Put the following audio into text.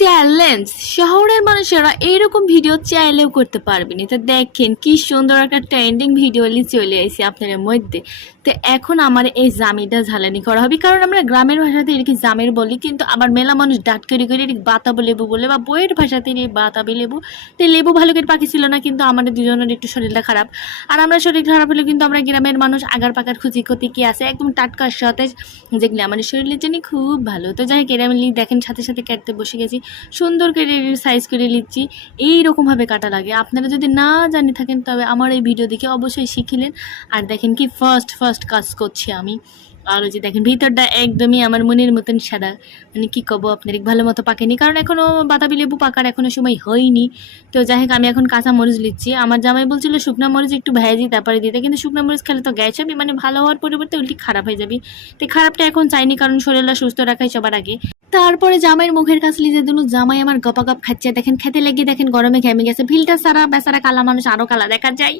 Challenge শহরের মানুষেরা এইরকম ভিডিও চাইলেও করতে পারবেন। তো দেখেন কি সুন্দর একটা ট্রেন্ডিং ভিডিও চলে আসছে আপনাদের মধ্যে। তো এখন আমার এই জামিটা ঝালানি করা হবে, কারণ আমরা গ্রামের ভাষাতে এটাকে জামের বলি, কিন্তু আবার মেলা মানুষ ডাট করে করে এটাকে বাতাবো লেবু বলে, বা বইয়ের ভাষাতে বাতাবি লেবু। তো লেবু ভালো করে পাখি ছিল না, কিন্তু আমাদের দুজনের একটু শরীরটা খারাপ। আর আমরা শরীর খারাপ হলে কিন্তু আমরা গ্রামের মানুষ আগার পাকার খুঁজি ক্ষতি কি আছে একদম টাটকা সতেজ, যেগুলি আমাদের শরীরের জন্য খুব ভালো। তো যাই কেরামেলি দেখেন সাথে সাথে কাটতে বসে গেছি, সুন্দর করে সাইজ করে নিচ্ছি। এইরকমভাবে কাটা লাগে। আপনারা যদি না জানে থাকেন তবে আমার এই ভিডিও দেখে অবশ্যই শিখিলেন। আর দেখেন কি ফার্স্ট কাজ করছি আমি। আর ওই যে দেখেন ভিতরটা একদমই আমার মনের মতন সাদা, মানে কি কব আপনার ভালো মতো পাকেনি, কারণ এখনও বাতাবি লেবু পাকার এখনও সময় হয়নি। তো যাই হোক আমি এখন কাঁচা মরিচ নিচ্ছি। আমার জামাই বলছিল শুকনা মরিচ একটু ভেজে তারপরে দিতে, কিন্তু শুকনা মরিচ খেলে তো গ্যাস হবে, মানে ভালো হওয়ার পরিবর্তে উল্টি খারাপ হয়ে যাবে। তো খারাপটা এখন চাইনি, কারণ শরীরটা সুস্থ রাখাই সবার আগে। তারপরে জামাইয়ের মুখের কাছে লিজে দিল, জামাই আমার গপাগপ খাচ্ছে। দেখেন খেতে লেগে দেখেন গরমে ঘেমে গেছে, ফিল্টার সারা বেচারা কালা মানুষ আরো কালা দেখা যায়।